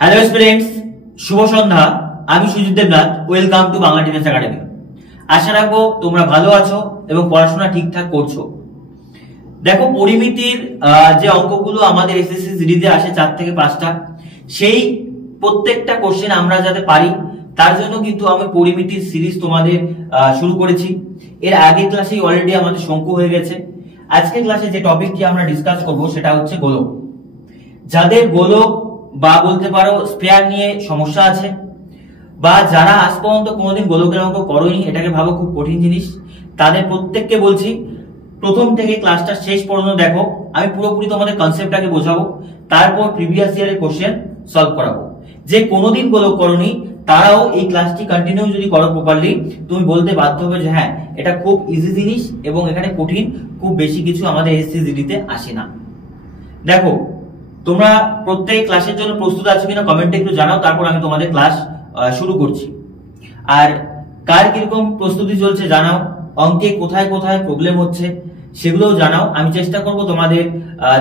Hello students, শুভ সন্ধ্যা। আমি Sujit Debnath. Welcome to Bangla defence academy. আশা রাখবো তোমরা ভালো আছো এবং পড়াশোনা ঠিকঠাক করছো। দেখো, পরিমিতির যে অঙ্কগুলো আমাদের এসএসসি জিডিতে আসে 4 থেকে 5টা, সেই প্রত্যেকটা কোশ্চেন আমরা যাতে পারি তার জন্য কিন্তু আমি পরিমিতির সিরিজ তোমাদের শুরু করেছি। এর আগের ক্লাসেই অলরেডি আমাদের শঙ্কু হয়ে গেছে। আজকের ক্লাসে যে টপিকটি আমরা ডিসকাস করব সেটা হচ্ছে গোলক। যাদের গোলক বা বলতে পারো স্পেয়ার নিয়ে সমস্যা আছে, বা যারা আজ পর্যন্ত কোনোদিন গোলকের অঙ্ক করোনি, এটাকে ভাবো খুব কঠিন জিনিস, তাদের প্রত্যেককে বলছি প্রথম থেকে ক্লাসটা শেষ পর্যন্ত দেখো। আমি পুরোপুরি তোমাদের কনসেপ্টটাকে বোঝাবো, তারপর প্রিভিয়াস ইয়ারের কোশ্চেন সলভ করাবো। যে কোনোদিন গোলক করোনি তারাও এই ক্লাসটি কন্টিনিউ যদি করো প্রপারলি, তুমি বলতে বাধ্য হবে যে হ্যাঁ, এটা খুব ইজি জিনিস এবং এখানে কঠিন খুব বেশি কিছু আমাদের এসএসসি জিডিতে আসে না। দেখো, তোমরা প্রত্যেক ক্লাসের জন্য প্রস্তুত আছো কিনা কমেন্টে একটু জানাও, তারপর আমি তোমাদের ক্লাস শুরু করছি। আর কার কিরকম প্রস্তুতি চলছে জানাও, অঙ্কে কোথায় কোথায় প্রবলেম হচ্ছে সেগুলোও জানাও। আমি চেষ্টা করব তোমাদের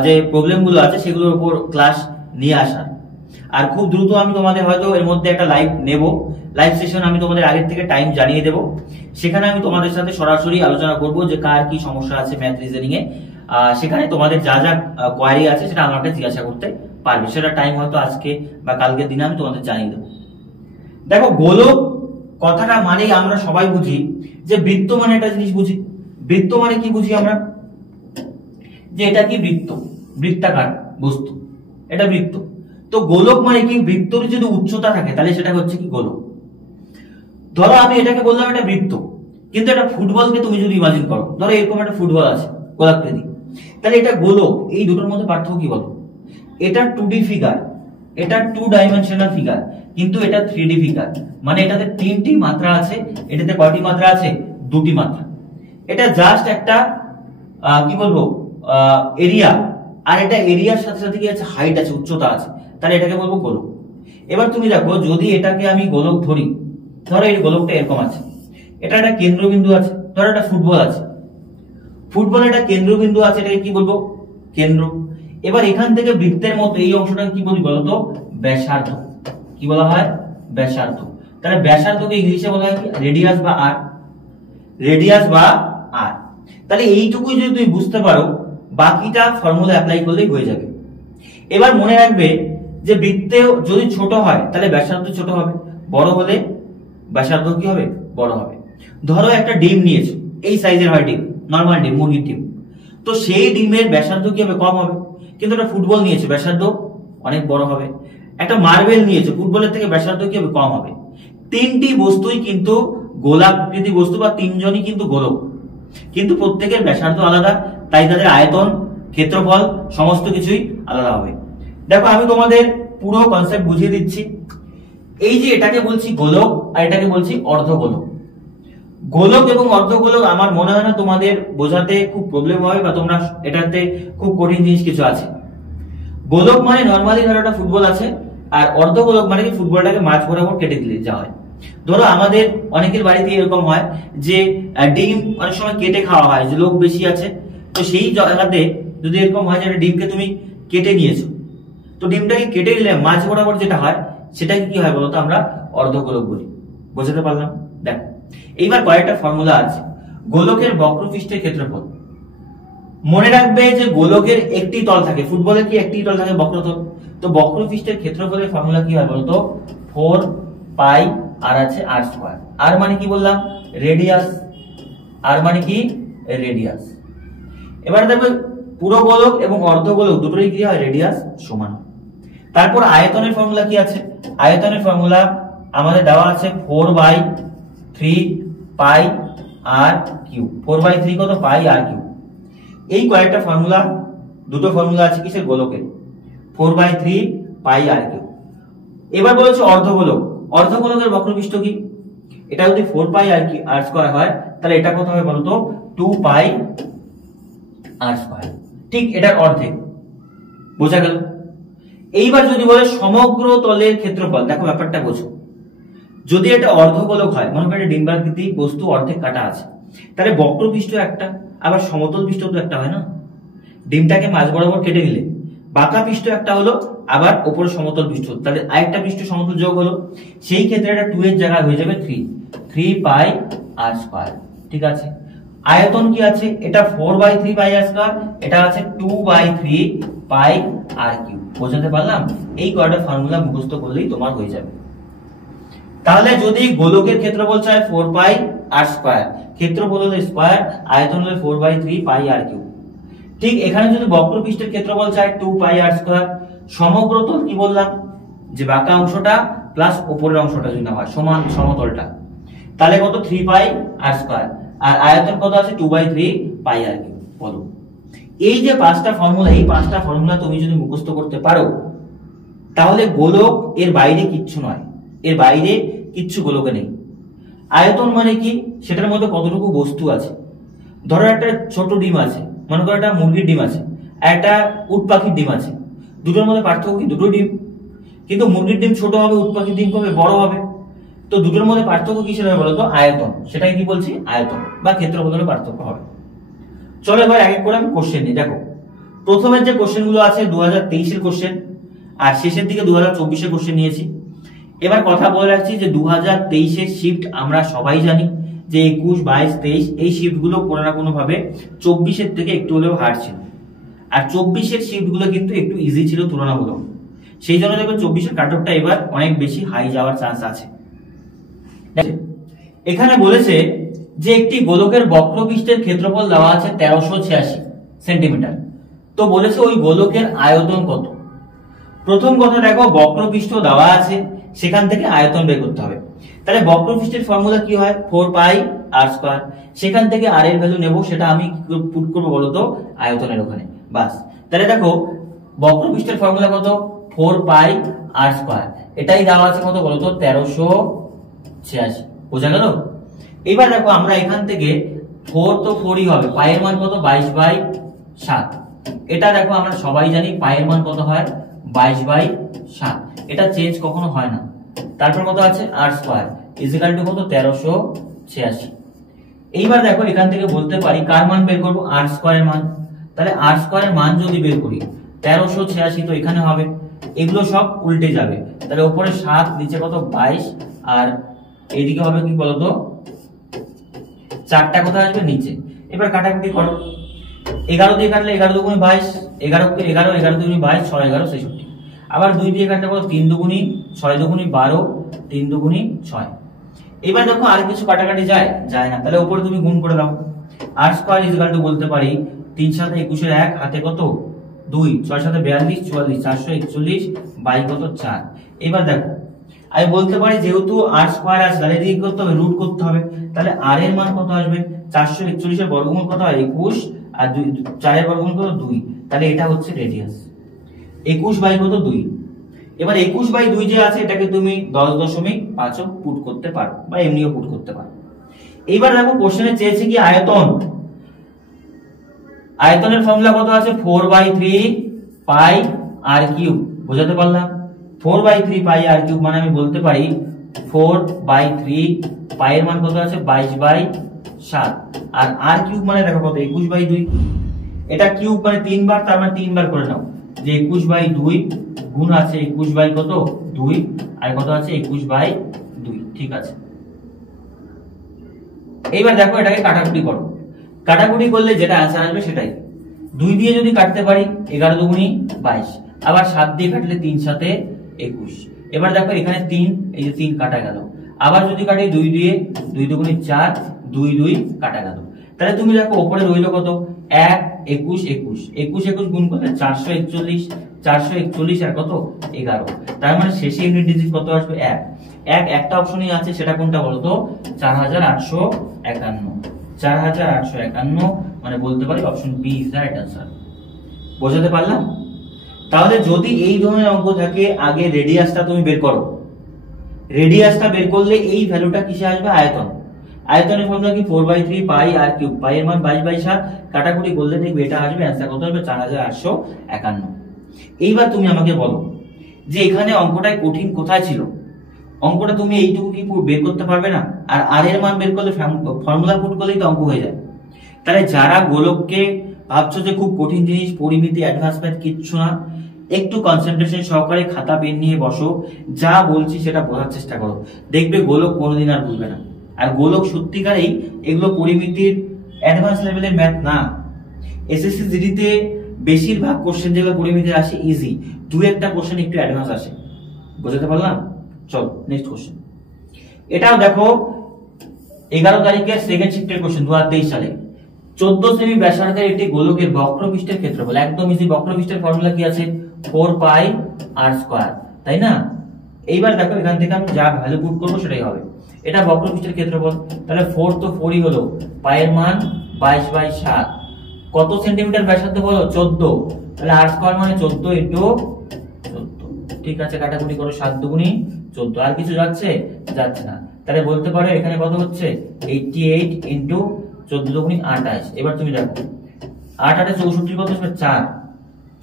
যে প্রবলেমগুলো আছে সেগুলোর উপর ক্লাস নিয়ে আসার। আর খুব দ্রুত আমি তোমাদের হয়তো এর মধ্যে একটা লাইভ নেব, লাইভ সেশন আমি তোমাদের আগের থেকে টাইম জানিয়ে দেব। সেখানে আমি তোমাদের সাথে সরাসরি আলোচনা করব যে কার কি সমস্যা আছে ম্যাথ রিজনিং এ। সেখানে তোমাদের যা যা কোয়ারি আছে সেটা আমাকে জিজ্ঞাসা করতে পারবে। সেটা টাইম হয়তো আজকে বা কালকের দিনে আমি তোমাদের জানিয়ে দেবো। দেখো, গোলক কথাটা মানেই আমরা সবাই বুঝি যে বৃত্ত মানে একটা জিনিস বুঝি। বৃত্ত মানে কি বুঝি আমরা? যে এটা কি বৃত্ত, বৃত্তাকার বস্তু, এটা বৃত্ত। তো গোলক মানে কি? বৃত্তর যদি উচ্চতা থাকে তাহলে সেটা হচ্ছে কি গোলক। ধরো আমি এটাকে বললাম এটা বৃত্ত, কিন্তু এটা ফুটবলকে তুমি যদি ইমাজিন করো, ধরো এরকম একটা ফুটবল আছে গোলাকৃতি, তাহলে এটা গোলক। এই দুটোর মধ্যে পার্থক্য কি বলো? এটা 2D ফিগার, এটা 2 ডাইমেনশনাল ফিগার, কিন্তু এটা 3D ফিগার। মানে এটাতে 3টি মাত্রা আছে, এটাতে কয়টি মাত্রা আছে? 2টি মাত্রা। এটা জাস্ট একটা কি বলবো এরিয়া, আর এটা এরিয়ার সাথে সাথে কি আছে? হাইট আছে, উচ্চতা আছে, তাহলে এটাকে বলবো গোলক। এবার তুমি দেখো, যদি এটাকে আমি গোলক ধরি, ধরো এই গোলকটা এরকম আছে, এটা একটা কেন্দ্রবিন্দু আছে। ধরো একটা ফুটবল আছে, ফুটবল একটা কেন্দ্রবিন্দু আছে, এটাকে কি বলবো? কেন্দ্র। এবার এখান থেকে বৃত্তের মতো এই অংশটাকে কি বলি বলতো? ব্যাসার্ধ। কি বলা হয়? ব্যাসার্ধ। তাহলে ব্যাসার্ধকে ইংলিশে বলা হয় কি? রেডিয়াস বা আর। রেডিয়াস বা আর। তাহলে এইটুকুই যদি তুমি বুঝতে পারো, বাকিটা ফর্মুলা অ্যাপ্লাই করলেই হয়ে যাবে। এবার মনে রাখবে যে বৃত্তে যদি ছোট হয় তাহলে ব্যাসার্ধ ছোট হবে, বড় হলে ব্যাসার্ধ কি হবে? বড় হবে। ধরো একটা ডিম নিয়েছো, এই সাইজের হয় ডিম, নরমাল ডিম, মুরগির ডিম। তো সেই ডিমের ব্যাসার্ধ কি হবে? কম হবে। কিন্তু একটা ফুটবল নিয়েছো, ব্যাসার্ধ অনেক বড় হবে। একটা মার্বেল নিয়েছো, ফুটবলের থেকে ব্যাসার্ধ কি হবে? কম হবে। 3টি বস্তুই কিন্তু গোলাকৃতি বস্তু, বা 3জনই কিন্তু গোলক, কিন্তু প্রত্যেকের ব্যাসার্ধ আলাদা, তাই তাদের আয়তন, ক্ষেত্রফল সমস্ত কিছুই আলাদা হবে। দেখো, আমি তোমাদের পুরো কনসেপ্ট বুঝিয়ে দিচ্ছি। এই যে এটাকে বলছি গোলক, আর এটাকে বলছি অর্ধগোলক। গোলক এবং অর্ধগোলক আমার মনে হয় না তোমাদের বোঝাতে খুব প্রবলেম হবে, বা তোমরা এটাতে খুব কঠিন জিনিস কিছু আছে। গোলক মানে নরমালি ধরো একটা ফুটবল আছে, আর অর্ধগোলক মানে কি? ফুটবলটাকে মাঝ বরাবর কেটে দিলে যা হয়। ধরো আমাদের অনেকের বাড়িতে এরকম হয় যে ডিম অনেক সময় কেটে খাওয়া হয়, যে লোক বেশি আছে, তো সেই জায়গাতে যদি এরকম হয় যে ডিমকে তুমি কেটে নিয়েছো, তো ডিমটাকে কেটে দিলে মাঝ বরাবর যেটা হয় সেটাকে কি হয় বলতো? আমরা অর্ধগোলক বলি। বোঝাতে পারলাম? দেখো, এইবার কয়েকটা ফর্মুলা আছে। গোলকের বক্রপৃষ্ঠের ক্ষেত্রফল। মনে রাখবে যে গোলকের একটি তল থাকে, ফুটবলের কি একটি তল থাকে? বক্রতল। তো বক্রপৃষ্ঠের ক্ষেত্রফলের ফর্মুলা কি হয় বলতো? 4 পাই আর আছে আর স্কয়ার। আর মানে কি বললাম? রেডিয়াস। আর মানে কি? রেডিয়াস। এবার দেখো, পুরো গোলক এবং অর্ধগোলক দুটোরই কি হয়? রেডিয়াস সমান। তারপর আয়তনের ফর্মুলা কি আছে? আয়তনের ফর্মুলা আমাদের দেওয়া আছে 4/3 পাই আর কিউ। 4/3 কত? পাই আর কিউ। এই কয়েকটা ফর্মুলা, দুটো ফর্মুলা আছে কিসের? গোলকের। 4/3 পাই আর কিউ। এবার বলেছে অর্ধগোলক। অর্ধগোলকের বক্রপৃষ্ঠ কি? এটা যদি 4 পাই আর কি আর স্কয়ার হয়, তাহলে এটা কত হবে বলতো? 2 পাই আর স্কয়ার। ঠিক এটার অর্ধেক। বোঝা গেল? এইবার যদি বলে সমগ্র তলের ক্ষেত্রফল, দেখো ব্যাপারটা বোঝো। যদি এটা অর্ধগোলক হয়, মনে করো ডিম্বাকৃতি বস্তু অর্ধেক কাটা আছে, তাহলে বক্রপৃষ্ঠ একটা, আবার সমতল পৃষ্ঠ তো একটা হয় না? ডিমটাকে মাঝ বরাবর কেটে নিলে বাঁকা পৃষ্ঠ একটা হলো, আবার উপরে সমতল পৃষ্ঠ, তাহলে আরেকটা পৃষ্ঠ সমতল যোগ হলো, সেই ক্ষেত্রে এটা 2 এর জায়গায় হয়ে যাবে 3 পাই আর স্কয়ার। ঠিক আছে, আয়তন কি আছে, এটা 4/3 পাই আর স্কয়ার, এটা আছে 2/3 পাই আর কিউব। বোঝাতে পারলাম? এই কয়টা ফর্মুলা মুখস্থ করলেই তোমার হয়ে যাবে। তাহলে যদি গোলকের ক্ষেত্রফল চায় 4 পাই আর স্কয়ার, ক্ষেত্রফল হলো স্কয়ার, আয়তন হলো 4/3 পাই আর কিউব। ঠিক এখানে যদি বক্রপৃষ্ঠের ক্ষেত্রফল চায় 2 পাই আর স্কয়ার, সমগ্রতল কি বললাম, যে বাঁকা অংশটা প্লাস উপরের অংশটা যদি হয় সমান সমতলটা, তাহলে কত 3 পাই আর স্কয়ার, আর আয়তন কত আছে 2/3 পাই আর কিউব। বলো, এই যে পাঁচটা ফর্মুলা, এই পাঁচটা ফর্মুলা তুমি যদি মুখস্থ করতে পারো, তাহলে গোলক এর বাইরে কিচ্ছু নয়, এর বাইরে কিচ্ছু গোলকে নেই। আয়তন মানে কি, সেটার মধ্যে কতটুকু বস্তু আছে। ধরো একটা ছোট ডিম আছে, মনে করো একটা মুরগির ডিম আছে আর একটা উট পাখির ডিম আছে, দুটোর মধ্যে পার্থক্য কি, দুটো ডিম, কিন্তু মুরগির ডিম ছোট হবে, উট পাখির ডিম কবে বড় হবে। তো দুটোর মধ্যে পার্থক্য কিসের হবে বলতো, আয়তন। সেটাই কি বলছি, আয়তন বা ক্ষেত্রফলের পার্থক্য হবে। চলো এবার এক এক করে আমি কোশ্চেন নিই। দেখো, প্রথমের যে কোশ্চেন গুলো আছে 2023 এর কোশ্চেন, আর শেষের দিকে 2024 এর কোশ্চেন নিয়েছি। এবার কথা বলে রাখছি যে 2023 এর শিফট আমরা সবাই জানি যে 21, 22, 23 এই শিফট গুলো কোনো না কোনো ভাবে 24 এর থেকে একটু হলেও হার্ড ছিল, আর 24 এর শিফট গুলো কিন্তু একটু ইজি ছিল তুলনামূলক। সেই জন্য দেখো 24 এর কাট অফটা এবার অনেক বেশি হাই যাওয়ার চান্স আছে। এখানে বলেছে যে একটি গোলকের বক্রপৃষ্ঠের ক্ষেত্রফল দেওয়া আছে 1386 সেন্টিমিটার। তো বলেছে ওই গোলকের আয়তন কত। প্রথম কথা দেখো, বক্রপৃষ্ঠ দেওয়া আছে, সেখান থেকে আয়তন বের করতে হবে। তাহলে বক্রপৃষ্ঠের ফর্মুলা কি হয়, 4 পাই আর স্কয়ার, সেখান থেকে আর এর ভ্যালু নেব, সেটা আমি পুট করবো বলতো আয়তনের ওখানে, বাস। তাহলে দেখো বক্রপৃষ্ঠের ফর্মুলা কত, 4 পাই আর স্কয়ার, এটাই দেওয়া আছে কত বলতো 1386। বোঝা গেল? এবার দেখো আমরা এখান থেকে 4 তো 4ই হবে, পায়ের মান কত 22/7। এটা দেখো আমরা সবাই জানি পায়ের মান কত হয় 22/7, এটা চেঞ্জ কখনো হয় না। তারপর কত আছে আর স্কয়ার ইজিক্যাল টু কত 1386। এইবার দেখো এখান থেকে বলতে পারি কার মান বের করব, আর স্কয়ারের মান। তাহলে আর স্কয়ারের মান যদি বের করি 1386, তো এখানে হবে, এগুলো সব উল্টে যাবে, তাহলে উপরে 7 নিচে কত 22, আর এইদিকে হবে কি বলতো 4টা কোথায় আসবে নিচে। এবার কাটাকুটি করো, 11 দিয়ে কাটলে 11 দুগুণে 22, 11 কে 11, 11 দুগুণে 22, 6 11 66। আবার 2 দিয়ে কাটলে কত 3 দুগুণে 6 দুগুণে 12, 3 দুগুণে 6। এবার দেখো আর কিছু কাটাকাটি যায় না, তাহলে উপরে তুমি গুণ করে দাও। আর স্কয়ার ইকুয়াল টু বলতে পারি 3 7 21 এর 1 হাতে কত 2, 6 7 42 44, 441 বাই কত 4। এবার দেখো আমি বলতে পারি যেহেতু আর স্কয়ার আছে, তাহলে এদিকে করতে হবে রুট করতে হবে, তাহলে আর এর মান কত আসবে 441 এর বর্গমূল কত হয় 21, আর 4 এর বর্গমূল কত 2, তাহলে এটা হচ্ছে রেডিয়াস 21 বাই কত 2। এবার 21/2 যে আছে এটাকে তুমি 10.5 পুট করতে পারো বা এমনিও পুট করতে পারো। এইবার দেখো কোশ্চেনে চেয়েছে কি আয়তন, আয়তনের ফর্মুলা কত আছে 4/3 পাই আর কিউব। বোঝাতে পারলাম? 4/3 পাই আর কিউব মানে আমি বলতে পারি 4/3 পাই এর মান কত আছে 22/7, আর আর কিউব মানে দেখো কত 21/2। এটা কিউব মানে 3 বার, তার মানে 3 বার করে নাও যে 21/2 গুণ আছে 21 বাই কত 2, আর কত আছে 21/2। ঠিক আছে, এইবার দেখো এটাকে কাটাকুটি করো, কাটাকুটি করলে যেটা आंसर আসবে সেটাই। 2 দিয়ে যদি কাটতে পারি 11 দুগুণে 22, আবার 7 দিয়ে কাটলে 3 7 21। এবার দেখো এখানে 3, এই যে 3 কাটা গেল, আবার যদি কাটি 2 দিয়ে 2 দুগুণে 4, 2 2 কাটা গেল। তাহলে তুমি দেখো উপরে রইল কত 1 21 21, 21 21 গুণ করলে 441, 441 আর কত 11, তার মানে শেষে ইউনিট ডিজিট কত আসবে 1। একটা অপশনই আছে, সেটা কোনটা বলতো 4851, 4851 মানে বলতে পারি option B is the right answer. বোঝাতে পারলাম? তাহলে যদি এই ধরনের অঙ্ক থাকে আগে রেডিয়াসটা তুমি বের করো, রেডিয়াসটা বের করলে এই ভ্যালুটা কিসে আসবে আয়তন। আয়তনের ফর্মুলা কি 4/3 পাই আর কিউব, পাই এর মান 22/7, কাটাকুটি করলে দেখবে এটা আসবে आंसर কত হবে 4851। এইবার তুমি আমাকে বলো যে এখানে অঙ্কটায় কঠিন কোথায় ছিল। অঙ্কটা তুমি এইটুকু কি বের করতে পারবে না? আর আর এর মান বের করলে ফর্মুলা পুট করলেই তো অঙ্ক হয়ে যায়। তাহলে যারা গোলককে ভাবছো যে খুব কঠিন জিনিস, পরিমিতি অ্যাডভান্স ম্যাথ কিচ্ছু না, একটু কনসেন্ট্রেশন সহকারে খাতা পেন নিয়ে বসো, যা বলছি সেটা বোঝার চেষ্টা করো, দেখবে গোলক কোনোদিন আর ভুলবে না। আর গোলক সত্যিকারেই এগুলো পরিমিতির অ্যাডভান্স লেভেলের ম্যাথ না। এসএসসি জিডিতে বেশিরভাগ কোশ্চেন যেগুলো পরিমিতির আসে ইজি, দু একটা কোশ্চেন একটু অ্যাডভান্স আসে। বুঝতে পারলাম? চলো নেক্সট কোশ্চেন। এটাও দেখো 11 তারিখের সেকেন্ড শিফটের কোশ্চেন 2023 সালে। 14 সেমি ব্যাসার্ধের একটি গোলকের বক্রপৃষ্ঠের ক্ষেত্রফল, একদম ইজি। বক্রপৃষ্ঠের ফর্মুলা কি আছে? 4 পাই আর স্কয়ার, তাই না? এইবার দেখো এখান থেকে আমি যা ভ্যালু পুট করবো সেটাই হবে। এটা বক্রপৃষ্ঠের ক্ষেত্রফল, তাহলে 4 তো 4ই হলো, পায়ের মান 22/7। কত সেন্টিমিটার ব্যাসার্ধ বলো? 14, তাহলে আর স্কয়ার মানে 14 ইনটু 14। ঠিক আছে, কাটাকুটি করো, 7 দুগুণী 14। আর কিছু যাচ্ছে? যাচ্ছে না। তাহলে বলতে পারো এখানে কত হচ্ছে? 88 ইনটু 14 দুগুণী 28। এবার তুমি দেখো 8 8 64 কত আসবে? 4।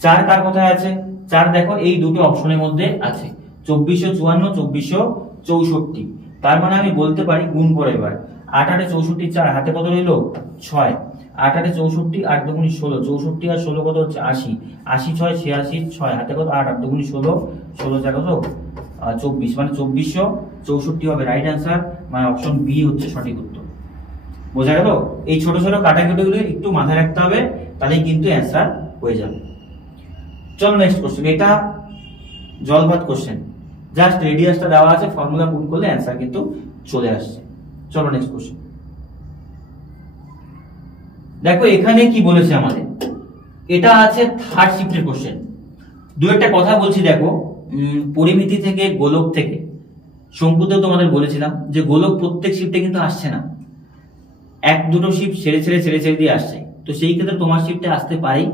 4 কার কোথায় আছে? 4 দেখো এই দুটো অপশনের মধ্যে আছে, 2454 2464। তার মানে আমি বলতে পারি, গুণ করে এবার, 8 8 64, 4 হাতে কত রইল? 6। 8 8 64, 8 দুগুণী 16, 64 আর 16 কত হচ্ছে? 80। 80 6 86, 6 হাতে কত? 8 8 দুগুণী 16, 16 4 কত? 24, মানে 2464 হবে রাইট অ্যান্সার, মানে অপশন বি হচ্ছে সঠিক উত্তর। বোঝা গেল? এই ছোট ছোট কাটাকুটিগুলো একটু মাথায় রাখতে হবে, তাহলেই কিন্তু অ্যান্সার হয়ে যাবে। চলো নেক্সট কোশ্চেন। এটা জলভাত কোশ্চেন, জাস্ট রেডিয়াসটা দেওয়া আছে, ফর্মুলা পুট করলে অ্যান্সার কিন্তু চলে আসছে। চলো নেক্সট কোশ্চেন। দেখো এখানে কি বলেছে আমাদের, এটা আছে থার্ড শিফটের কোশ্চেন। দু একটা কথা বলছি দেখো, পরিমিতি থেকে, গোলক থেকে। শঙ্কুতেও তোমাদের বলেছিলাম যে গোলক প্রত্যেক শিফটে কিন্তু আসছে না, এক দুটো শিফট ছেড়ে ছেড়ে ছেড়ে ছেড়ে দিয়ে আসছে। তো সেই ক্ষেত্রে তোমার শিফটে আসতে পারি,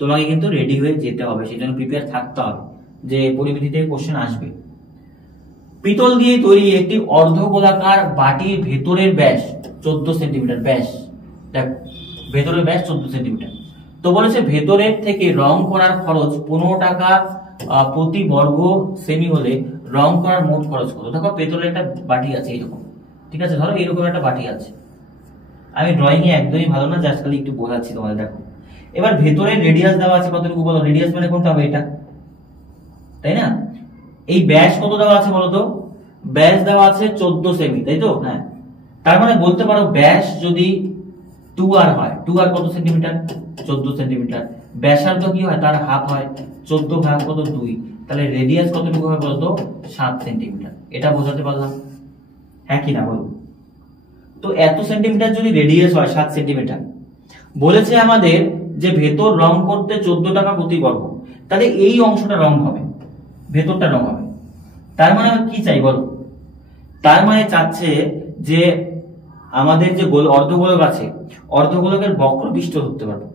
তোমাকে কিন্তু রেডি হয়ে যেতে হবে, সেই জন্য প্রিপেয়ার থাকতে হবে যে পরিমিতি থেকে কোশ্চেন আসবে। পিতল দিয়ে তৈরি একটি অর্ধগোলাকার বাটির ভেতরের ব্যাস 14 সেন্টিমিটার। ব্যাস দেখো, ভেতরের ব্যাস 14 সেন্টিমিটার। তো বলেছে ভেতরের থেকে রং করার খরচ 15 টাকা প্রতি বর্গ সেমি হলে রং করার মোট খরচ কত? দেখো ভেতরে একটা বাটি আছে এইরকম, ঠিক আছে, ধরো এইরকম একটা বাটি আছে। আমি ড্রয়িং এ একদমই ভালো না, জাস্ট খালি একটু বোঝাচ্ছি তোমাদের। দেখো এবার ভেতরের রেডিয়াস দেওয়া আছে কতটুকু বলো? রেডিয়াস মানে কোনটা হবে? এটা, তাই না? এই ব্যাস কত দেওয়া আছে বলো তো? ব্যাস দেওয়া আছে 14 সেমি, তাই তো? হ্যাঁ, তার মানে বলতে পারো ব্যাস যদি 2r হয়, 2r কত সেন্টিমিটার? 14 সেন্টিমিটার। ব্যাসার্ধ কি হয়? তার হাফ হয়, 14 ভাগ কত? 2। তাহলে রেডিয়াস কতটুকু হবে বলতো? 7 সেন্টিমিটার। এটা বোঝাতে পারলাম? হ্যাঁ কি না বলো? তো এত সেন্টিমিটার যদি রেডিয়াস হয় 7 সেন্টিমিটার, বলেছে আমাদের যে ভেতর রং করতে 14 টাকা প্রতি বর্গ, তাহলে এই অংশটা রং হবে, ভেতরটা রং হবে। তার মানে কি চাই বলো? তার মানে চাচ্ছে যে আমাদের যে অর্ধগোলক আছে, অর্ধগোলকের বক্রপৃষ্ঠ ধরতে পারবো,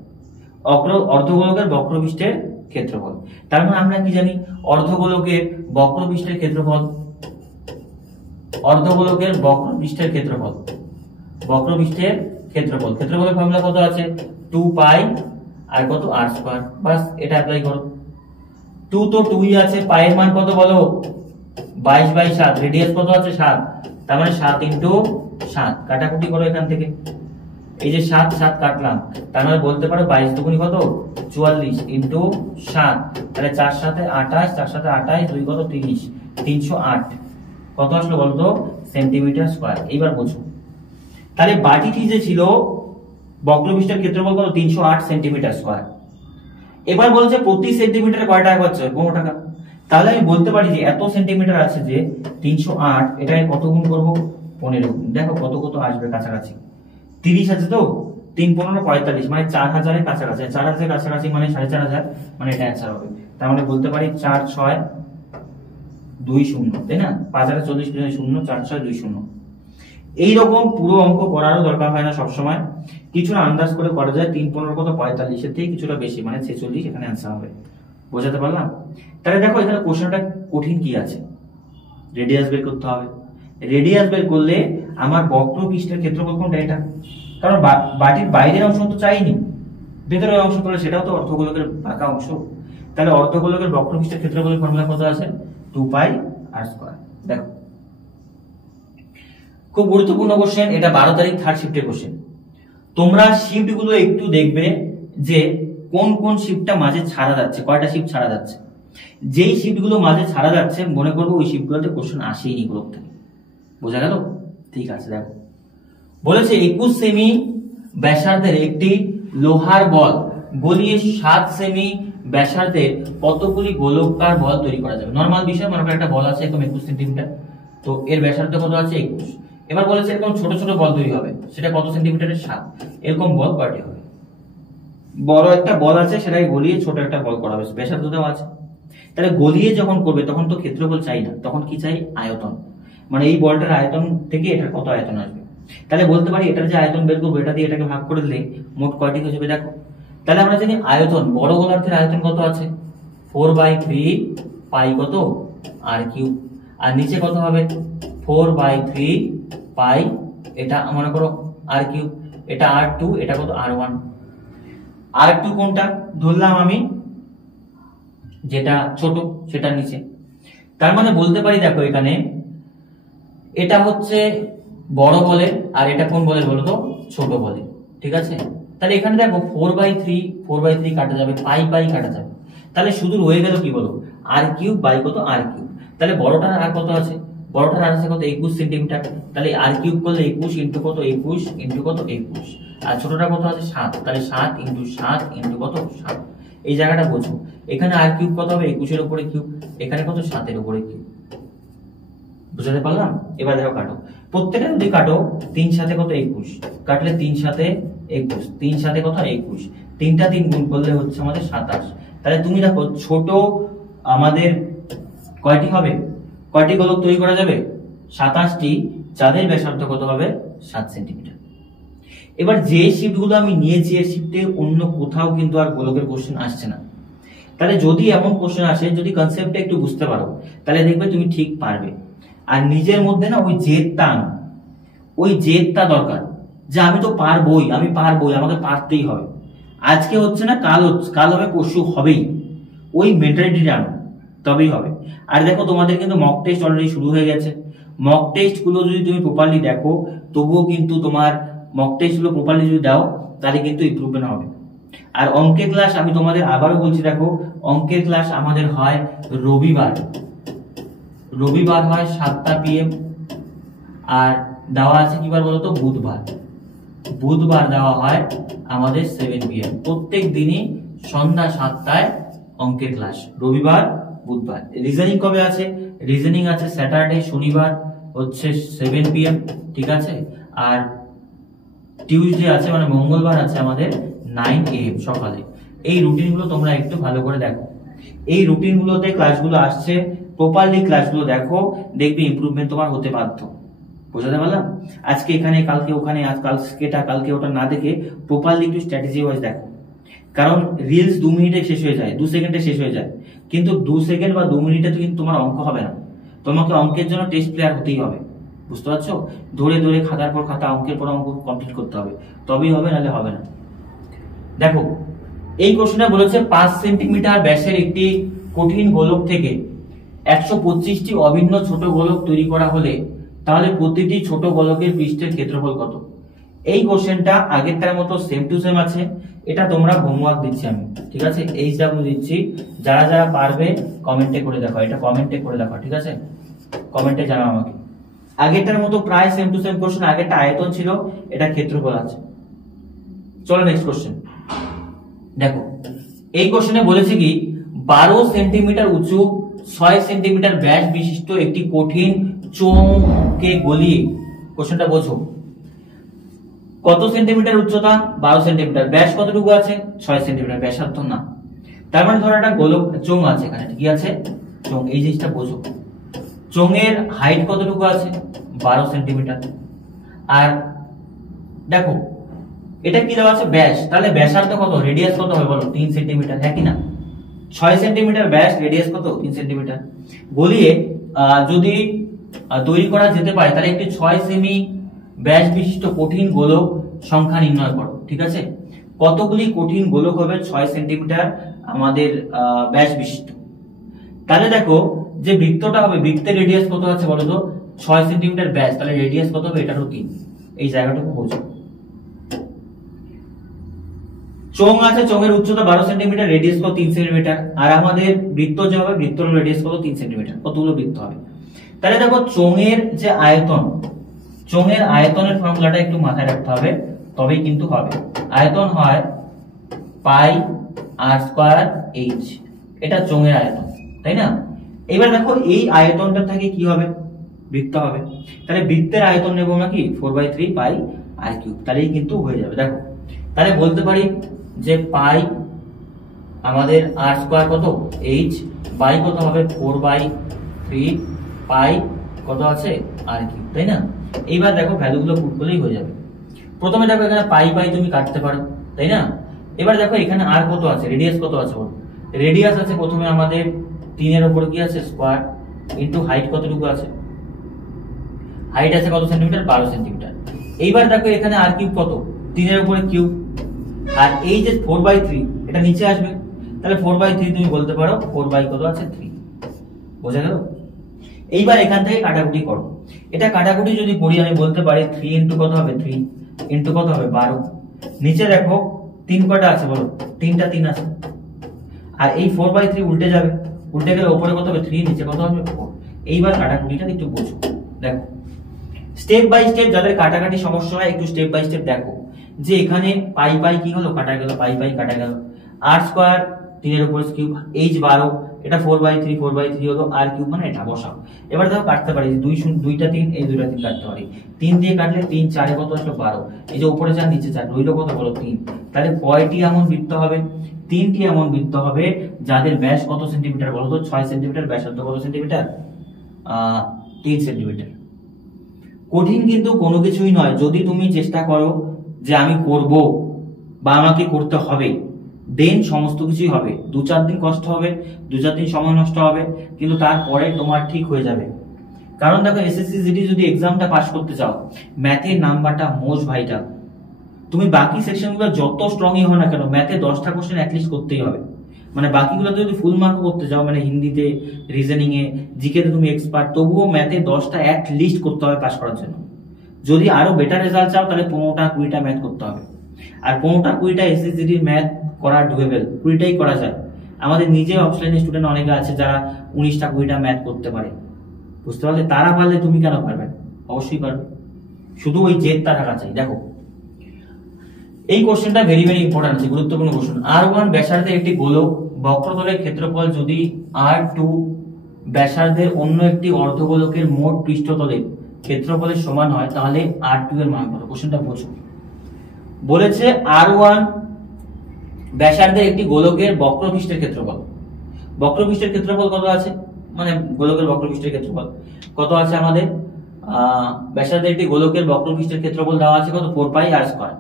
অর্ধগোলকের বক্রপৃষ্ঠের ক্ষেত্রফল। তার মানে আমরা কি জানি? অর্ধগোলকের বক্রপৃষ্ঠের ক্ষেত্রফল, অর্ধগোলকের বক্রপৃষ্ঠের ক্ষেত্রফল, বক্রপৃষ্ঠের ক্ষেত্রফল। ক্ষেত্রফলের ফর্মুলা কত আছে? 2 পাই আর কত? আর স্কয়ার। বাস এটা অ্যাপ্লাই করো। 2 তো 2ই আছে, পায়ের মান কত বলো? 22/7। রেডিয়াস কত আছে? 7। তার মানে 7 ইনটু 7। কাটাকুটি করো এখান থেকে, এই যে 7 7 কাটলাম, তার মানে বলতে পারো 22 দুগুণী কত? 44 ইনটু 7। তাহলে 4 7 28, 4 7 28, 2 কত? 30, 308 কত আসলো বলতো? Centimetre square. এইবার বোঝো, তাহলে বাটিটি যে ছিল বক্রপৃষ্ঠের ক্ষেত্রফল কত? 308 সেন্টিমিটার স্কয়ার। এবার বলছে প্রতি সেন্টিমিটারে কয় টাকা খরচ হয়? 15 টাকা। তাহলে আমি বলতে পারি যে এত সেন্টিমিটার আছে যে 308, এটাকে কত গুণ করবো? 15 গুণ। দেখো কত কত আসবে কাছাকাছি, 30 আছে তো, 3 15 45, মানে 4000 এর কাছাকাছি। 4000 এর কাছাকাছি মানে 4500, মানে এটা অ্যান্সার হবে। তার মানে বলতে পারি 4 6 2 0, তাই না? 5040 0 4 6 2 0। এইরকম পুরো অঙ্ক করারও দরকার হয় না সবসময়, কিছুটা আন্দাজ করে করা যায়। 3 15 কত? 45, এর থেকে কিছুটা বেশি, মানে 46, এখানে অ্যান্সার হবে। বোঝাতে পারলাম? তাহলে দেখো এখানে কোশ্চেনটা কঠিন কি আছে? রেডিয়াস বের করতে হবে। রেডিয়াস বের করলে আমার বক্রপৃষ্ঠের ক্ষেত্রফল কোনটা? এটা, কারণ বাটির বাইরের অংশ তো চাইনি, ভেতরের অংশ করলে সেটাও তো অর্ধগোলকের বাঁকা অংশ। তাহলে অর্ধগোলকের বক্রপৃষ্ঠের ক্ষেত্রফলের ফর্মুলা কত আছে? 2 পাই আর স্কয়ার। দেখো খুব গুরুত্বপূর্ণ কোশ্চেন এটা, 12 তারিখ থার্ড শিফটের কোশ্চেন। তোমরা শিফট গুলো একটু দেখবে যে কোন কোন শিফটটা মাঝে ছাড়া যাচ্ছে, কয়টা শিফট ছাড়া যাচ্ছে। যেই শিফটগুলো মাঝে ছাড়া যাচ্ছে মনে করবো ওই শিফটগুলোতে কোশ্চেন আসেইনি গ্রুপ থেকে। বোঝা গেল? ঠিক আছে, দেখো বলেছে 21 সেমি ব্যাসার্ধের একটি লোহার বল গলিয়ে 7 সেমি ব্যাসার্ধের কতগুলি গোলকার বল তৈরি করা যাবে। নরমাল বিষয়, মনে করো একটা বল আছে এরকম 21 সেন্টিমিটার, তো এর ব্যাসার্ধ কত আছে 21। এবার বলেছে এরকম ছোট ছোট বল তৈরি হবে, সেটা কত সেন্টিমিটারের 7। এরকম বল কয়টি হবে? বড় একটা বল আছে সেটাকে গলিয়ে ছোট একটা বল করা হবে, ব্যাসার্ধ দেওয়া আছে। তাহলে গলিয়ে যখন করবে তখন তো ক্ষেত্রফল চাই না, তখন কি চাই? আয়তন। মানে এই বলটার আয়তন থেকে এটার কত আয়তন আসবে। তাহলে বলতে পারি এটার যে আয়তন বের করবো এটা দিয়ে এটাকে ভাগ করে দিলে মোট কয়টি হয়ে যাবে দেখো। তাহলে আমরা জানি আয়তন, বড় গোলার্ধের আয়তন কত আছে? 4/3 পাই কত আর কিউব। আর নিচে কত হবে? 4/3 পাই, এটা মনে করো আর কিউব, এটা R2, এটা কত R1। R2 কোনটা ধরলাম আমি? যেটা ছোট সেটা নিচে। তার মানে বলতে পারি দেখো এখানে এটা হচ্ছে বড় বলের আর এটা কোন বলের বলো তো? ছোট বলের। ঠিক আছে, তাহলে এখানে দেখো 4/3 কাটা যাবে, পাই পাই কাটা যাবে, তাহলে শুধু রয়ে গেল কি বলো? আর কিউব বাই কত? আর কিউব। তাহলে বড়টার আর কত আছে? বড়টার আর আছে কত? 21 সেন্টিমিটার। তাহলে আর কিউব করলে 21 ইন্টু কত? 21 ইন্টু কত? 21। আর ছোটটা কত আছে? 7। তাহলে 7 ইন্টু 7 ইন্টু কত? 7। এই জায়গাটা বোঝো, এখানে আর কিউব কত হবে? 21 এর উপরে কিউব, এখানে কত? 7 এর উপরে কিউব। বুঝতে পারলাম? এবার দেখো কাটো, প্রত্যেকটা যদি কাটো 3 সাথে কত? 21, কাটলে 3 সাথে 21, 3 সাথে কত? 21, 3টা 3 গুণ করলে হচ্ছে আমাদের 27। তাহলে তুমি দেখো ছোট আমাদের কয়টি হবে? কয়টি গোলক তৈরি করা যাবে? 27টি, যাদের ব্যাসার্ধ কত হবে? 7 সেন্টিমিটার। এবার যে শিফটগুলো আমি নিয়েছি এর শিফটে অন্য কোথাও কিন্তু আর গোলকের কোশ্চেন আসছে না। তাহলে যদি এমন কোশ্চেন আসে, যদি কনসেপ্টটা একটু বুঝতে পারো তাহলে দেখবে তুমি ঠিক পারবে। আর নিজের মধ্যে না ওই জেদটা আনো, ওই জেদটা দরকার যে আমি তো পারবোই, আমাকে পারতেই হবে। আজকে হচ্ছে না, কাল হবে, পরশু হবেই, ওই মেন্টালিটিটা আনো, তবেই হবে। আর দেখো তোমাদের কিন্তু মক টেস্ট অলরেডি শুরু হয়ে গেছে। মক টেস্ট গুলো যদি তুমি প্রপারলি দেখো, তবুও কিন্তু তোমার মক টেস্ট গুলো প্রপারলি যদি দাও তাহলে কিন্তু ইমপ্রুভমেন্ট হবে। আর অঙ্কের ক্লাস আমি তোমাদের আবারও বলছি, দেখো অঙ্কের ক্লাস আমাদের হয় রবিবার হয় 7টা PM, আর দেওয়া আছে কি বার বলতো? বুধবার দেওয়া হয় আমাদের 7 PM। প্রত্যেক দিনই সন্ধ্যা 7টায় অঙ্কের ক্লাস, রবিবার বুধবার। রিজনিং কবে আছে? রিজনিং আছে স্যাটারডে, শনিবার হচ্ছে 7 PM, ঠিক আছে। আর টিউসডে আছে মানে মঙ্গলবার আছে আমাদের 9 AM সকালে। এই রুটিনগুলো তোমরা একটু ভালো করে দেখো, এই রুটিনগুলোতে ক্লাসগুলো আসছে, প্রপারলি ক্লাসগুলো দেখো, দেখবে ইমপ্রুভমেন্ট তোমার হতে বাধ্য। বোঝাতে পারলাম? আজকে এখানে, কালকে ওখানে, আজ কালকে ওটা না দেখে প্রপারলি একটু স্ট্র্যাটেজি ওয়াইজ দেখো। কারণ রিলস 2 মিনিটে শেষ হয়ে যায়, 2 সেকেন্ডে শেষ হয়ে যায়, কিন্তু 2 সেকেন্ড বা 2 মিনিটে তো কিন্তু তোমার অঙ্ক হবে না। তোমাকে অঙ্কের জন্য টেস্ট প্লেয়ার হতেই হবে, বুঝতে পারছো? ধরে ধরে খাতার পর খাতা, অঙ্কের পর অঙ্ক কমপ্লিট করতে হবে, তবেই হবে, নাহলে হবে না। দেখো এই কোশ্চেনে বলেছে 5 সেন্টিমিটার ব্যাসের একটি কঠিন গোলক থেকে 125টি অভিন্ন ছোট গোলক তৈরি করা হলে তাহলে প্রতিটি ছোট গোলকের পৃষ্ঠের ক্ষেত্রফল কত? এই কোশ্চেনটা আগেরটার মতো সেম টু সেম আছে, এটা তোমরা হোমওয়ার্ক দিচ্ছি আমি, ঠিক আছে? HW দিচ্ছি, যারা যারা পারবে কমেন্টে করে দেখো, এটা কমেন্টে করে দেখো, ঠিক আছে? কমেন্টে জানাও আমাকে। আগেরটার মতো প্রায় সেম টু সেম কোশ্চেন, আগেরটা আয়তন ছিল, এটা ক্ষেত্রফল আছে। চলো নেক্সট কোশ্চেন দেখো। এই কোশ্চেনে বলেছে কি 12 সেন্টিমিটার উঁচু 6 সেন্টিমিটার ব্যাস বিশিষ্ট একটি কঠিন চোঙকে গলিয়ে, কোশ্চেনটা বোঝো, কত সেন্টিমিটার উচ্চতা? 12 সেন্টিমিটার, ব্যাস কতটুকু আছে? 6 সেন্টিমিটার, ব্যাসার্ধ না। তার মানে ধরো একটা গোলক চোঙ আছে, এখানে কি আছে? চোঙ। এই জিনিসটা বোঝো, চোঙের হাইট কতটুকু আছে? 12 সেন্টিমিটার। আর দেখো এটা কি দেওয়া আছে? ব্যাস। তাহলে ব্যাসার্ধ কত? রেডিয়াস কত হবে বলো? 3 সেন্টিমিটার, হ্যাঁ কি না? 6 সেন্টিমিটার ব্যাস, রেডিয়াস কত? 3 সেন্টিমিটার। গলিয়ে যদি তৈরি করা যেতে পারে তাহলে একটি 6 সেমি ব্যাস বিশিষ্ট কঠিন গোলক সংখ্যা নির্ণয় করো, ঠিক আছে? কতগুলি কঠিন গোলক হবে 6 সেন্টিমিটার আমাদের ব্যাস বিশিষ্ট? তাহলে দেখো যে বৃত্তটা হবে, বৃত্তের রেডিয়াস কত আছে বলো তো? 6 সেন্টিমিটার ব্যাস, তাহলে রেডিয়াস কত হবে? এটারও 3। এই জায়গাটুকু বোঝো। চোঙ আছে, চোঙের উচ্চতা 12 সেন্টিমিটার, রেডিয়াস কত 3 সেন্টিমিটার। আর আমাদের বৃত্ত যে হবে, বৃত্তর রেডিয়াস কত 3 সেন্টিমিটার। কতগুলো বৃত্ত হবে? তাহলে দেখো চোঙের যে আয়তন, চোঙের আয়তনের ফর্মুলাটা একটু মাথায় রাখতে হবে, তবেই কিন্তু হবে। আয়তন হয় পাই আর স্কয়ার এইচ, এটা চোঙের আয়তন, তাই না? এবার দেখো এই আয়তনটা থেকে কি হবে? বৃত্ত হবে। তাহলে বৃত্তের আয়তন নেব আমরা কি 4/3 পাই আর কিউব, তাহলেই কিন্তু হয়ে যাবে। দেখো তাহলে বলতে পারি যে পাই আমাদের আর স্কয়ার কত এইচ বাই কত হবে 4/3 পাই কত আছে আর কিউব, তাই না? এইবার দেখো ভ্যালুগুলো পুট করলেই হয়ে যাবে। প্রথমে দেখো এখানে পাই পাই তুমি কাটতে পারো, তাই না? এবার দেখো এখানে আর কত আছে, রেডিয়াস কত আছে বলো। রেডিয়াস আছে প্রথমে আমাদের 3 এর উপর কি আছে স্কয়ার, ইনটু হাইট কতটুকু আছে, হাইট আছে কত সেন্টিমিটার 12 সেন্টিমিটার। এইবার দেখো এখানে আর কিউব কত, 3 এর উপরে কিউব, আর এই যে 4/3 এটা নিচে আসবে, তাহলে 4/3 তুমি বলতে পারো 4 বাই কত আছে 3। বোঝা গেল? এইবার এখান থেকে কাটাকুটি করো। এটা কাটাকুটি যদি করি আমি বলতে পারি 3 ইনটু কত হবে 3 ইনটু কত হবে 12। নিচে দেখো 3 কটা আছে বলো, 3টা 3 আছে। আর এই 4/3 উল্টে যাবে, উল্টে গেলে উপরে কত হবে 3, নিচে কত হবে 4। এইবার কাটাকুটিটা একটু বোঝো। দেখো স্টেপ বাই স্টেপ, যাদের কাটাকাটি সমস্যা হয় একটু স্টেপ বাই স্টেপ দেখো, যে এখানে পাই পাই কি হলো, কাটা গেল, পাই পাই কাটা গেল। আর স্কয়ার 3 এর উপর কিউব, এইচ 12, এটা 4/3 হলো, আর কিউব মানে এটা বসাও। এবার দেখো কাটতে পারি 2টা 3, এই 2টা 3 কাটতে পারি। 3 দিয়ে কাটলে 3 4 কত আসলো 12, এই যে উপরে 4 নিচে 4 রইলো কত বলো 3। তাহলে কয়টি এমন বৃত্ত হবে? 3টি এমন বৃত্ত হবে যাদের ব্যাস কত সেন্টিমিটার বলো তো, 6 সেন্টিমিটার, ব্যাসার্ধ কত সেন্টিমিটার 3 সেন্টিমিটার। কঠিন কিন্তু কোনো কিছুই নয়, যদি তুমি চেষ্টা করো যে আমি করব বা আমাকে করতে হবে, দেন সমস্ত কিছুই হবে। 2-4 দিন কষ্ট হবে, 2-4 দিন সময় নষ্ট হবে, কিন্তু তারপরে তোমার ঠিক হয়ে যাবে। কারণ দেখো এসএসসি জিডি যদি এক্সামটা পাস করতে চাও, ম্যাথের নাম্বারটা মোস্ট ভাইটাল। তুমি বাকি সেকশনগুলো যত স্ট্রংই হয় না কেন, ম্যাথে 10টা কোশ্চেন অ্যাটলিস্ট করতেই হবে। মানে বাকিগুলোতে যদি ফুল মার্ক করতে যাও, মানে হিন্দিতে, রিজনিং এ, জিকে তে তুমি এক্সপার্ট, তবুও ম্যাথে 10টা অ্যাটলিস্ট করতে হবে পাস করার জন্য। যদি আরো বেটার রেজাল্ট চাও তাহলে 15টা 20টা ম্যাথ করতে হবে। আর 15টা 20টা এসএসসি ম্যাথ করা ডুয়েবল, 20টাই করা যায়। আমাদের নিজের অফলাইনে স্টুডেন্ট অনেকে আছে যারা 19টা 20টা ম্যাথ করতে পারে। বুঝতে পারলে? তারা পারলে তুমি কেন পারবে? অবশ্যই পারবে, শুধু ওই জেদটা থাকা চাই। দেখো এই কোশ্চেনটা ভেরি ভেরি ইম্পর্টেন্ট আছে, গুরুত্বপূর্ণ কোশ্চেন। R1 ব্যাসার্ধের একটি গোলক, বক্রতলের ক্ষেত্রফল যদি R2 ব্যাসার্ধের অন্য একটি অর্ধগোলকের মোট পৃষ্ঠতলের ক্ষেত্রফলের সমান হয়, তাহলে R2 এর মান কত? কোশ্চেনটা বোঝো। বলেছে R1 ব্যাসার্ধের একটি গোলকের বক্রপৃষ্ঠের ক্ষেত্রফল। বক্রপৃষ্ঠের ক্ষেত্রফল কত আছে, মানে গোলকের বক্রপৃষ্ঠের ক্ষেত্রফল কত আছে আমাদের? ব্যাসার্ধের একটি গোলকের বক্রপৃষ্ঠের ক্ষেত্রফল দেওয়া আছে কত? 4 পাই আর স্কয়ার।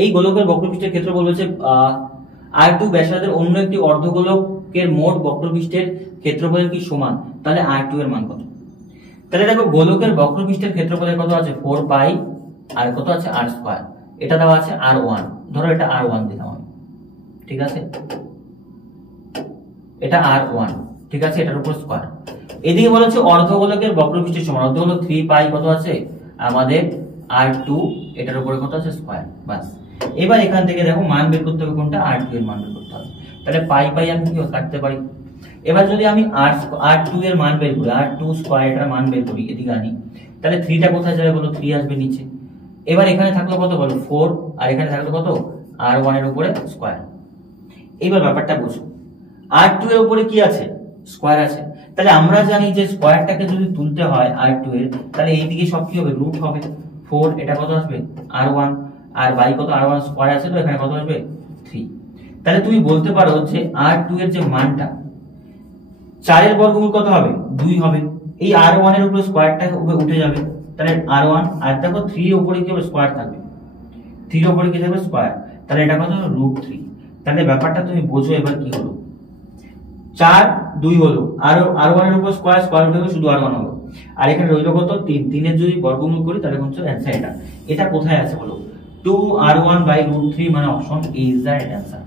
এই গোলকের বক্রপৃষ্ঠের ক্ষেত্রফল বলছে R2 ব্যাসার্ধের অন্য একটি অর্ধগোলকের মোট বক্রপৃষ্ঠের ক্ষেত্রফলের কি সমান, তাহলে R2 এর মান কত? তাহলে দেখো গোলকের বক্রপৃষ্ঠের ক্ষেত্রফলের কত আছে 4 পাই আর কত আছে আর স্কয়ার। এটা দেওয়া আছে R1, ধরো এটা R1 দিলাম আমি, ঠিক আছে? এটা R1, ঠিক আছে? এটার উপর স্কয়ার। এদিকে বলেছে অর্ধগোলকের বক্রপৃষ্ঠের সমান, অর্ধগোলক 3 পাই কত আছে আমাদের R2, এটার উপরে কত আছে স্কয়ার। বাস, এবার এখান থেকে দেখো মান বের করতে হবে কোনটা, R2 এর মান বের করতে হবে। তাহলে পাই পাই আমি কি কাটতে পারি। এবার যদি আমি R2 এর মান বের করি, R2 স্কয়ার এটার মান বের করি, এদিকে আনি, তাহলে 3টা কোথায় যাবে বলো? 3 আসবে নিচে। এবার এখানে থাকলো কত বলো 4, আর এখানে থাকলো কত R1 এর উপরে স্কয়ার। এইবার ব্যাপারটা বুঝো, R2 এর উপরে কি আছে? স্কয়ার আছে। তাহলে আমরা জানি যে স্কয়ারটাকে যদি তুলতে হয় R2 এর, তাহলে এইদিকে সব কি হবে? রুট হবে। 4 এটা কত আসবে R1, আর বাই কত R1 স্কয়ার আছে, তো এখানে কত আসবে 3। তাহলে তুমি বলতে পারো যে R2 এর যে মানটা 4 এর বর্গমূল কত হবে? 2 হবে। এই R1 এর উপরে স্কয়ারটা উঠে যাবে, তাহলে R1, আর দেখো 3 এর উপরে কি হবে? স্কয়ার থাকবে। 3 এর উপরে কি থাকবে? স্কয়ার। তাহলে এটা কত হলো? √3। তাহলে ব্যাপারটা তুমি বোঝো এবার কি হলো, 4 2 হলো, আর R1 এর উপর স্কয়ার, স্কয়ার উঠে গেল, শুধু R1 হলো। আর এখানে রইল কত? 3। 3 এর যদি বর্গমূল করি তাহলে হচ্ছে অ্যানসার এটা। এটা কোথায় আছে বলো? 2R1/√3, মানে option A is the right answer.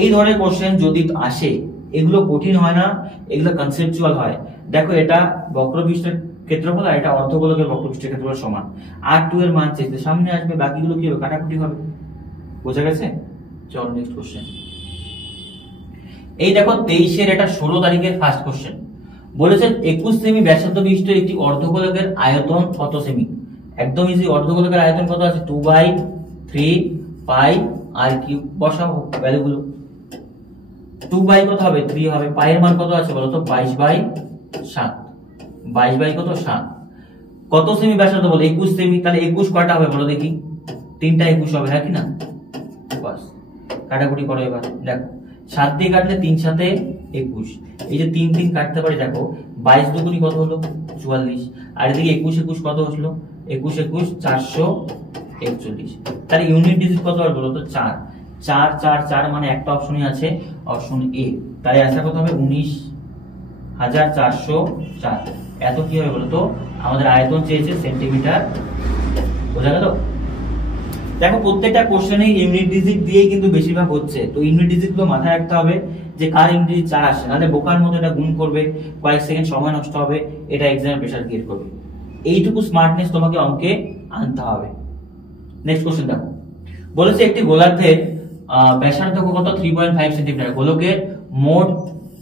এই ধরনের কোশ্চেন যদি আসে, এগুলো কঠিন হয় না, এগুলো কনসেপচুয়াল হয়। দেখো এটা বক্রপৃষ্ঠের ক্ষেত্রফল আর এটা অর্ধগোলকের বক্রপৃষ্ঠের ক্ষেত্রফল সমান। R2 এর মান চেয়েছে, সামনে আসবে, বাকিগুলো কি হবে? কাটাকুটি হবে। বোঝা গেছে? চলো নেক্সট কোশ্চেন। এই দেখো 23-এর এটা 16 তারিখের ফার্স্ট কোশ্চেন বলেছে 21 সেমি ব্যাসার্ধ বিশিষ্ট একটি অর্ধগোলকের আয়তন কত সেমি। একদম ইজি, অর্ধগোলকের আয়তন কত আছে 2/3 পাই আর কিউব। বসাও ভ্যালুগুলো, 2 বাই কত হবে 3 হবে, পাই এর মান কত আছে বলো তো 22/7, 22 কত 7। কত সেমি ব্যাসার্ধ বলো 21 সেমি, তাহলে 21 কয়টা হবে বলো দেখি, 3টা 21 হবে, হ্যাঁ কি না? বাস কাটাকুটি করো এবার। দেখো 7 দিয়ে কাটলে 3 সাথে 21, এই যে 3 3 কাটতে পারি, দেখো 22 দুগুনি কত হলো 44, আর এদিকে 21 21 কত হলো 21 21 441। তাহলে ইউনিট ডিজিট কত হবে বলো তো 4 4 4 4, মানে একটা অপশনই আছে অপশন এ। তাই আনসার কত হবে 19,404। এত কি হবে বলো তো, আমাদের আয়তন চেয়েছে সেন্টিমিটার। বোঝা গেল? দেখো প্রত্যেকটা কোশ্চেনে ইউনিট ডিজিট দিয়ে কিন্তু বেশিরভাগ হচ্ছে, তো ইউনিট ডিজিট গুলো মাথায় রাখতে হবে যে কার ইউনিট ডিজিট 4 আসে, নাহলে বোকার মতো এটা গুণ করবে, কয়েক সেকেন্ড সময় নষ্ট হবে, এটা এক্সামের প্রেসার ক্রিয়েট করবে। এইটুকু স্মার্টনেস তোমাকে অঙ্কে আনতে হবে। নেক্সট কোশ্চেন দেখো, বলেছে একটি গোলার্ধের ব্যাসার্ধ কত 3.5 সেন্টিমিটার, গোলকের মোট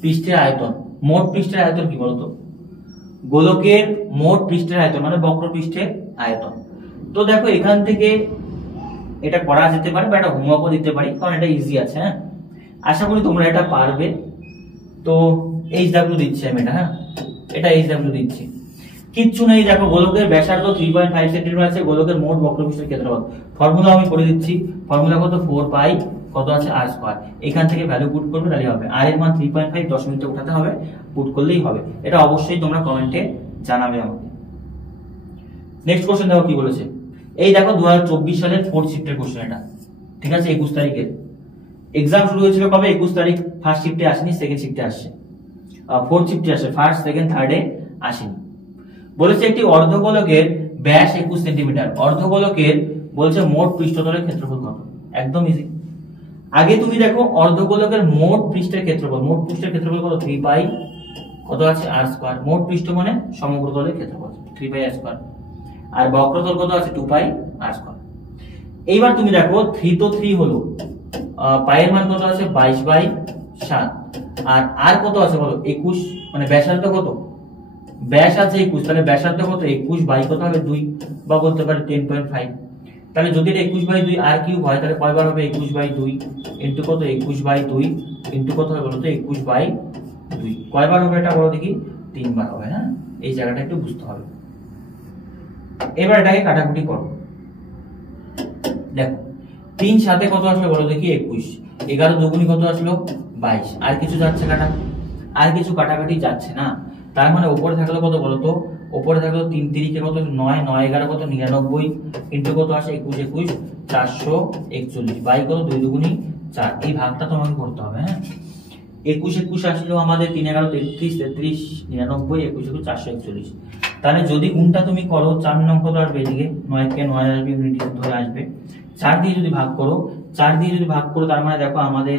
পৃষ্ঠের আয়তন। মোট পৃষ্ঠের আয়তন কি বলতো, গোলকের মোট পৃষ্ঠের আয়তন মানে বক্রপৃষ্ঠের আয়তন। তো দেখো এখান থেকে এটা করা যেতে পারে বা এটা হোমওয়ার্কও দিতে পারি, কারণ এটা ইজি আছে। হ্যাঁ, আশা করি তোমরা এটা পারবে। তো এইচডব্লিউ দিচ্ছি আমি এটা, হ্যাঁ এটা এইচডব্লিউ দিচ্ছি, কিচ্ছু নেই। দেখো গোলকের ব্যাসার্ধ 3.5 সেন্টিমিটার আছে, গোলকের মোট বক্রপৃষ্ঠের ক্ষেত্রফল ফর্মুলা আমি করে দিচ্ছি। ফর্মুলা কত 4 পাই কত আছে r স্কয়ার, এখান থেকে ভ্যালু পুট করবে তাহলে হবে। r এর মান 3.5 দশমিকটা উঠাতে হবে, পুট করলেই হবে। এটা অবশ্যই তোমরা কমেন্টে জানাবে আমাকে। নেক্সট কোশ্চেন দেখো কি বলেছে। এই দেখো 2024 সালের 4th শিফটের কোশ্চেন এটা, ঠিক আছে 21 তারিখের। এক্সাম শুরু হয়েছিল কবে 21 তারিখ, ফার্স্ট শিফটে আসেনি, সেকেন্ড শিফটে আসছে, 4th শিফটে আসে, ফার্স্ট সেকেন্ড থার্ডে আসেনি। বলেছে একটি অর্ধগোলকের ব্যাস 21 সেন্টিমিটার, অর্ধগোলকের বলছে মোট পৃষ্ঠতলের ক্ষেত্রফল কত। একদম ইজি। আগে তুমি দেখো অর্ধগোলকের মোট পৃষ্ঠের ক্ষেত্রফল, মোট পৃষ্ঠের ক্ষেত্রফল কত 3 পাই কত আছে r স্কয়ার, মোট পৃষ্ঠ মানে সমগ্র তলের ক্ষেত্রফল 3 পাই r স্কয়ার, আর বক্রতল কত আছে 2 পাই r স্কয়ার। এইবার তুমি দেখো 3 তো 3 হলো, পাইয়ের মান কত আছে 22/7, আর r কত আছে বলো 21, মানে ব্যাসার্ধ কত, ব্যাস আছে 21, তাহলে ব্যাসার্ধ কত 21 বাই কত হবে 2, বা বলতে পারে 10.5। তাহলে যদি এটা 21/2 আর কিউব হয়, তাহলে কয়বার হবে 21/2 ইনটু কত 21/2 ইনটু কত হবে বলো তো 21/2, কয়বার হবে এটা বলো দেখি, 3 বার হবে। হ্যাঁ, এই জায়গাটা একটু বুঝতে হবে। এবার এটাকে কাটাকুটি করো। দেখো 3 সাথে কত আসলো বলো দেখি 21, 11 দুগুনি কত আসলো 22, আর কিছু যাচ্ছে কাটা, আর কিছু কাটাকাটি যাচ্ছে না। তার মানে উপরে থাকলো কত বলতো, উপরে থাকলো 3 3 কত 9, 9 11 কত 99 ইনটু কত আসে 21 21 441 বাই কত 2 দুগুনি 4। এই ভাগটা তোমাকে করতে হবে। হ্যাঁ, 21 21 আসলো আমাদের 3 11 33 33 99 21 21 441। তাহলে যদি গুণটা তুমি করো 4 নং কত আসবে, এদিকে 9 কে 9 আসবে, ইউনিট ধরে আসবে, 4 দিয়ে যদি ভাগ করো, 4 দিয়ে যদি ভাগ করো, তার মানে দেখো আমাদের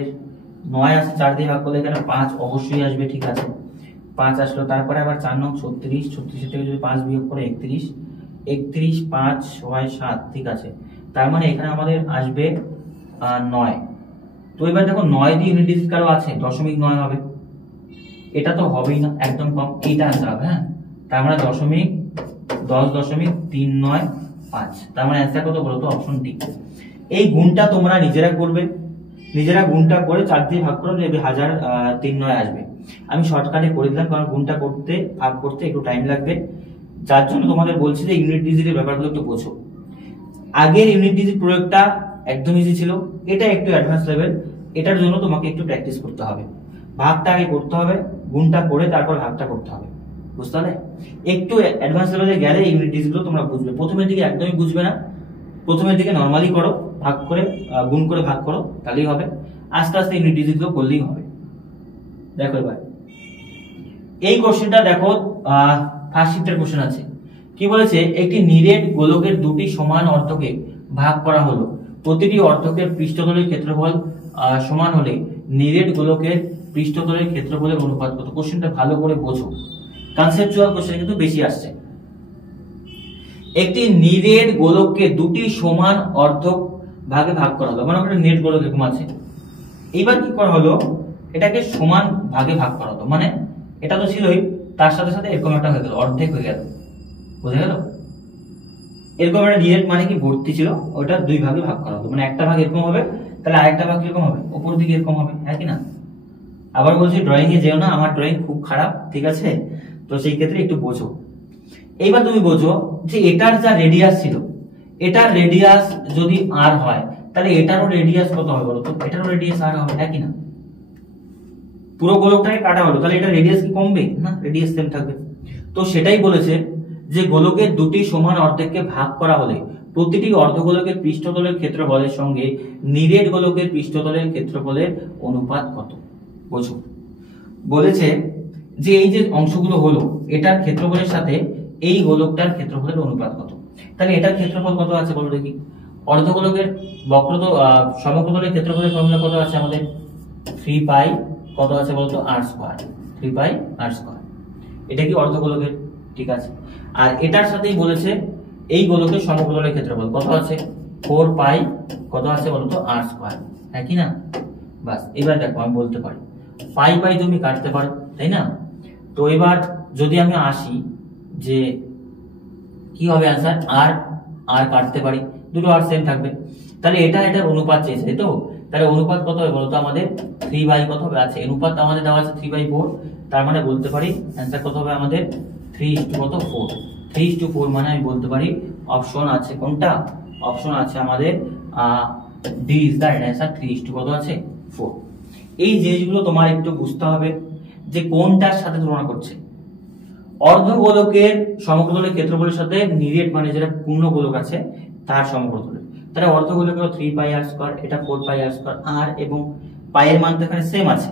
9 আছে, 4 দিয়ে ভাগ করলে এখানে 5 অবশ্যই আসবে, ঠিক আছে 5 আসলো। তারপরে আবার 4 নং 36, 36 থেকে যদি 5 বিয়োগ করে 31, 31 5 6 7, ঠিক আছে। তার মানে এখানে আমাদের আসবে 9। তো এবার দেখো 9 দিয়ে ইউনিট ডিজিট কারো আছে 0.9 হবে, এটা তো হবেই না, একদম কম, এইটা आंसर হবে। হ্যাঁ, তার মানে 10.395, তার মানে आंसर কত বলো তো অপশন ডি। এই গুণটা তোমরা নিজেরা করবে, নিজেরা গুণটা করে 4 দিয়ে ভাগ করলে 1039 আসবে। আমি শর্টকাটে করে দিলাম, কারণ গুণটা করতে ভাগ করতে একটু টাইম লাগবে, যার জন্য তোমাদের বলছি যে ইউনিট ডিজিটের ব্যাপারগুলো একটু বোঝো। আগের ইউনিট ডিজিট প্রয়োগটা একদম ইজি ছিল, এটা একটু অ্যাডভান্স লেভেল, এটার জন্য তোমাকে একটু প্র্যাকটিস করতে হবে। ভাগটা আগে করতে হবে, গুণটা করে তারপর ভাগটা করতে হবে, বুঝতে পারলে? একটু অ্যাডভান্স লেভেলে গেলে ইউনিট ডিজিটগুলো তোমরা বুঝবে। প্রথমের দিকে একদমই বুঝবে না, প্রথমের দিকে নরমালি করো, ভাগ করে গুণ করে ভাগ করো, তাহলেই হবে। আস্তে আস্তে ইউনিট ডিজিটগুলো করলেই হবে। দেখো এবার এই কোশ্চেনটা দেখো, ফার্স্ট শিফটের কোশ্চেন আছে। কি বলেছে, একটি নিরেট গোলকের দুটি সমান অর্ধকে ভাগ করা হলো, প্রতিটি অর্ধকের পৃষ্ঠতলের ক্ষেত্রফল সমান হলে নিরেট গোলকের পৃষ্ঠতলের ক্ষেত্রফলের অনুপাত কত। কোশ্চেনটা ভালো করে বোঝো, কনসেপচুয়াল কোশ্চেন কিন্তু বেশি আসছে। একটি নিরেট গোলককে দুটি সমান অর্ধক ভাগে ভাগ করা হলো, মানে একটা নেট গোলক এরকম আছে। এইবার কি করা হলো, এটাকে সমান ভাগে ভাগ করা হলো, মানে এটা তো ছিলই, তার সাথে সাথে এরকম একটা হয়ে গেল, অর্ধেক হয়ে গেল, বুঝা গেল? এরকম একটা ডিরেক্ট মানে কি ভর্তি ছিল, ওটা দুই ভাগে ভাগ করা হলো, মানে একটা ভাগ এরকম হবে, তাহলে আরেকটা ভাগ কিরকম হবে, উপর দিকে এরকম হবে, হ্যাঁ কি না? আবার বলছি ড্রয়িং এ যেও না, আমার ড্রয়িং খুব খারাপ, ঠিক আছে? তো সেই ক্ষেত্রে একটু বোঝো। এইবার তুমি বোঝো যে এটার যা রেডিয়াস ছিল, এটার রেডিয়াস যদি আর হয়, তাহলে এটারও রেডিয়াস কত হবে বলো তো? এটারও রেডিয়াস আর হবে, হ্যাঁ কি না? পুরো গোলকটাকে কাটা হলো, তাহলে এটা রেডিয়াস কি কমবে না? রেডিয়াস সেম থাকবে। তো সেটাই বলেছে যে গোলকের দুটি সমান অর্ধেককে ভাগ করা হলে প্রতিটি অর্ধগোলকের পৃষ্ঠতলের ক্ষেত্রফলের সঙ্গে নিরেট গোলকের পৃষ্ঠতলের ক্ষেত্রফলের অনুপাত কত? বোঝো, বলেছে যে এই যে অংশগুলো হলো, এটার ক্ষেত্রফলের সাথে এই গোলকটার ক্ষেত্রফলের অনুপাত কত। তাহলে এটার ক্ষেত্রফল কত আছে বলো দেখি? অর্ধগোলকের সমগ্রতলের ক্ষেত্রফলের ফর্মুলা কত আছে আমাদের? 3 পাই কত আছে বলতো? r স্কয়ার, 3 পাই r স্কয়ার। এটা কি অর্ধগোলকের, ঠিক আছে। আর এটার সাথেই বলেছে এই গোলকের সমগ্রতলের ক্ষেত্রফল কত আছে? 4 পাই কত আছে বলতো? r স্কয়ার, হ্যাঁ কি না? বাস, এবার দেখো আমি বলতে পারি পাই পাই তুমি কাটতে পারো, তাই না? তো এবার যদি আমি আসি যে কি হবে आंसर, আর আর কাটতে পারি, দুটো আর সেম থাকবে, তাহলে এটা এটার অনুপাত চেয়েছে, তাই তো? তাহলে অনুপাত কত হবে বলতো আমাদের? 3 বাই কত হবে আছে, অনুপাত আমাদের দেওয়া আছে 3/4, তার মানে বলতে পারি आंसर कत হবে আমাদের 3:4। 3:4 মানে আমি বলতে পারি অপশন আছে কোনটা? অপশন আছে আমাদের D is the right answer, 3 কত আছে? 4। এই জিনিসগুলো তোমার একটু বুঝতে হবে যে কোনটার সাথে তুলনা করছে। অর্ধগোলকের সমগ্রতলের ক্ষেত্রফলের সাথে নিরেট মানে যেটা পূর্ণ গোলক আছে তার সমগ্রতলের, তাহলে অর্ধগোলকের 3 পাই r স্কয়ার, এটা 4 পাই r স্কয়ার, আর এবং পাই এর মান তো এখানে সেম আছে,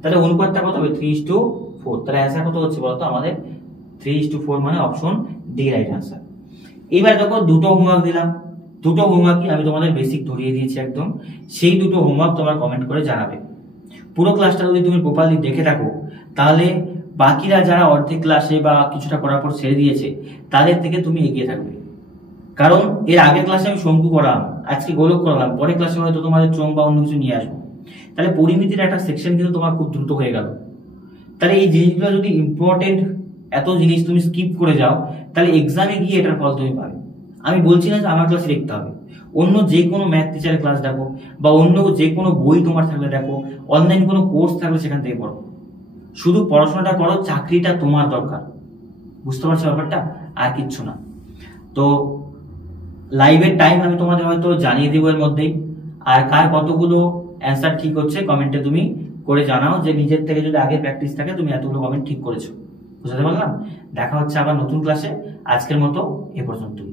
তাহলে অনুপাতটা কত হবে? 3:4। তাহলে आंसर কত হচ্ছে বলতো আমাদের? 3:4 মানে অপশন ডি রাইট आंसर। এবার দেখো দুটো হোমওয়ার্ক দিলাম, দুটো হোমওয়ার্কই আমি তোমাদের বেসিক ধরিয়ে দিয়েছি একদম, সেই দুটো হোমওয়ার্ক তোমরা কমেন্ট করে জানাবে। পুরো ক্লাসটা যদি তুমি প্রপারলি দেখে থাকো, তাহলে বাকিরা যারা অর্ধেক ক্লাসে বা কিছুটা করার পর ছেড়ে দিয়েছে তাদের থেকে তুমি এগিয়ে থাকবে। কারণ এর আগের ক্লাসে আমি শঙ্কু করালাম, আজকে গোলক করালাম, পরের ক্লাসে হয়তো তোমাদের চোঙ বা অন্য কিছু নিয়ে আসবো, তাহলে পরিমিতির একটা সেকশন কিন্তু তোমার খুব দ্রুত হয়ে গেল। তাহলে এই জিনিসগুলো যদি ইম্পর্টেন্ট এত জিনিস তুমি স্কিপ করে যাও, তাহলে এক্সামে গিয়ে এটার ফল তুমি পাবে। আমি বলছি না যে আমার ক্লাসে দেখতে হবে, অন্য যে কোনো ম্যাথ টিচারের ক্লাস দেখো, বা অন্য যে কোনো বই তোমার থাকলে দেখো, অনলাইন কোনো কোর্স থাকলে সেখান থেকে পড়ো, শুধু পড়াশোনাটা করো, চাকরিটা তোমার দরকার। বুঝতে পারছো ব্যাপারটা? আর কিচ্ছু না। তো লাইভের টাইম আমি তোমাদের হয়তো জানিয়ে দেবো এর মধ্যেই, আর কার কতগুলো অ্যান্সার ঠিক হচ্ছে কমেন্টে তুমি করে জানাও, যে নিজের থেকে যদি আগে প্র্যাকটিস থাকে তুমি এতগুলো কমেন্ট ঠিক করেছো। বুঝতে পারলাম? দেখা হচ্ছে আবার নতুন ক্লাসে, আজকের মতো এ পর্যন্তই।